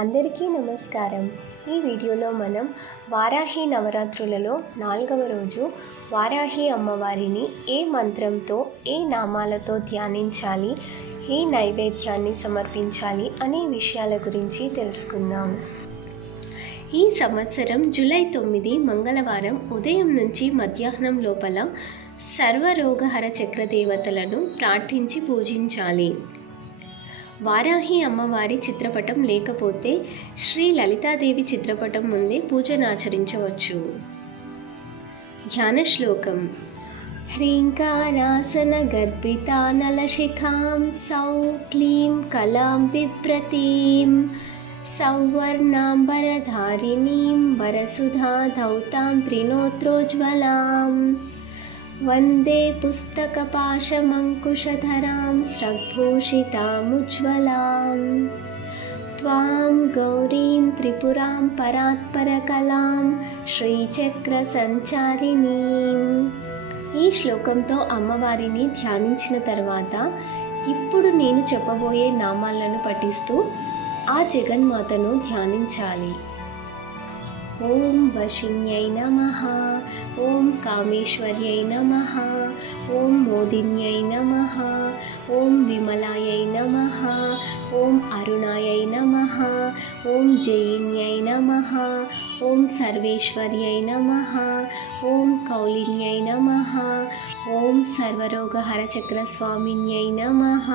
అందరికీ నమస్కారం. ఈ వీడియోలో మనం వారాహి నవరాత్రులలో 4వ రోజు వారాహి అమ్మవారిని ఏ మంత్రంతో ఏ నామాలతో ధ్యానించాలి, ఏ నైవేద్యాన్ని సమర్పించాలి అనే విషయాల గురించి తెలుసుకుందాం. ఈ సంవత్సరం జూలై 9 మంగళవారం ఉదయం నుంచి మధ్యాహ్నం లోపల సర్వరోగహర చక్రదేవతలను ప్రార్థించి పూజించాలి. వారాహి అమ్మవారి చిత్రపటం లేకపోతే శ్రీ లలితాదేవి చిత్రపటం ముందే పూజనాచరించవచ్చు. ధ్యాన శ్లోకం: హ్రీంకారాసన గర్భితానలశిఖాం సౌక్లీం కలాం బిభ్రతీం సౌవర్ణాంబరధారిణీం వరసుధా ధౌతాం త్రినోత్రోజ్వలాం వందే పుస్తకపాశమంకుశధరాం స్రగ్భూషితాముజ్వలాం త్వాం గౌరీం త్రిపురాం పరాత్పరకలాం శ్రీచక్రసంచారిణీం. ఈ శ్లోకంతో అమ్మవారిని ధ్యానించిన తర్వాత ఇప్పుడు నేను చెప్పబోయే నామాలను పఠిస్తూ ఆ జగన్మాతను ధ్యానించాలి. ఓం వశిన్యై నమః, ఓం కామేశ్వర్యై నమః, ఓం మోదిన్యై నమః, ఓం విమలాయై నమః, ఓం అరుణాయై నమః, ఓం జయిన్యై నమః, ఓం సర్వేశ్వర్యై నమః, ఓం కౌలిన్యై నమః, ఓం సర్వరోగహర చక్రస్వామిన్యై నమః,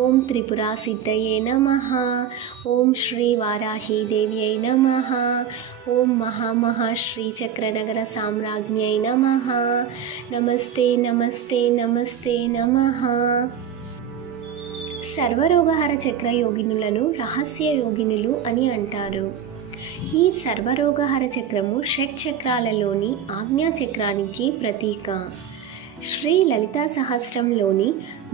ఓం త్రిపురాసిద్ధయే నమః, ఓం శ్రీ వారాహీదేవ్యై నమః, ఓం మహాశ్రీచక్రనగర సామ్రాజ్ఞై నమః. నమస్తే నమస్తే నమస్తే నమః. సర్వరోగహర చక్ర యోగినులను రహస్య యోగినులు అని అంటారు. ఈ సర్వరోగహర చక్రము షట్ చక్రాలలోని ఆజ్ఞా చక్రానికి ప్రతీక. శ్రీ లలితా సహస్రంలోని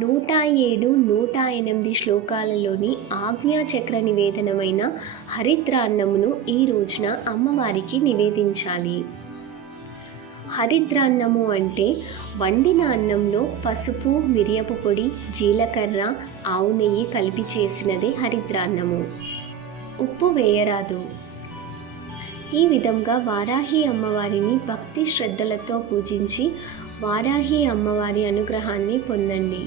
107, 108 శ్లోకాలలోని ఆజ్ఞాచక్ర నివేదనమైన హరిద్రాన్నమును ఈ రోజున అమ్మవారికి నివేదించాలి. హరిద్రాన్నము అంటే వండిన అన్నంలో పసుపు, మిరియపు పొడి, జీలకర్ర, ఆవు నెయ్యి కలిపి చేసినదే హరిద్రాన్నము. ఉప్పు వేయరాదు. ఈ విధంగా వారాహి అమ్మవారిని భక్తి శ్రద్ధలతో పూజించి వారాహి అమ్మవారి అనుగ్రహాన్ని పొందండి.